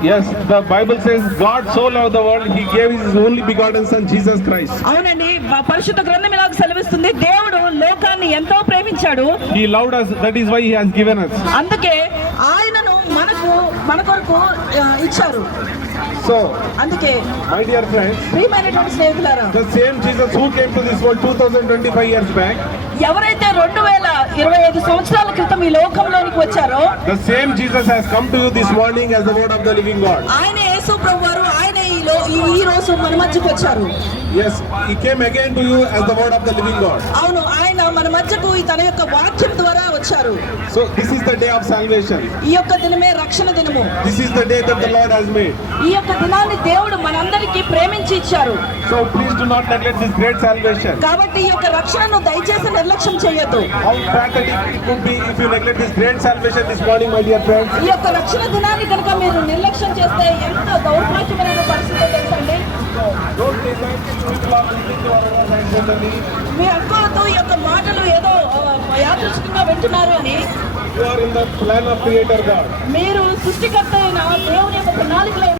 Yes, the Bible says God so loved the world, He gave His only begotten Son, Jesus Christ. అవునండి, పరిశుద్ధ గ్రంథం ఇలాగ సెలవిస్తుంది, దేవుడు లోకాన్ని ఎంతో ప్రేమించాడు. He loved us, that is why He has given us. అందుకే ఆయనను మన కొరకు ఇచ్చారు. So, అందుకే my dear friends, ప్రియమైనటువంటి స్నేహితులారా, the same Jesus who came to this world 2025 years back, ఎవరైతే 2025 సంవత్సరాల క్రితం ఈ లోకంలోనికి వచ్చారో, the same Jesus has come to you this morning as the word of the living God. ఆయన యేసు ప్రభువారు, ఆయన ఈ రోజు మన మధ్యకు వచ్చారు. Yes, He came again to you as the word of the living God. అవును, ఆయన మన మధ్యకు తన యొక్క వాక్యం ద్వారా వచ్చారు. So this is the day of salvation. ఈ యొక్క దినమే రక్షణ దినము. This is the day that the Lord has made. ఈ యొక్క దినాన్ని దేవుడు మనందరికీ ప్రేమించి ఇచ్చారు. So please do not neglect this great salvation. కాబట్టి ఈ యొక్క రక్షణను దయచేసి నిర్లక్ష్యం చేయొద్దు. How pathetic it would be if you neglect this great salvation this morning, my dear friends. ఈ యొక్క రక్షణ దినాన్ని కనుక మీరు నిర్లక్ష్యం చేస్తే ఎంత దౌర్భాగ్యమైన పరిస్థితి తెలుసండి. Don't take back people are listening to our words and suddenly మీ అక్కలతో ఈ యొక్క మాటలు ఏదో యాదృచ్ఛికంగా వింటున్నారు అని. you are in the plan of Creator God. మీరు సృష్టికర్త అయిన దేవుని యొక్క ప్రణాళికలో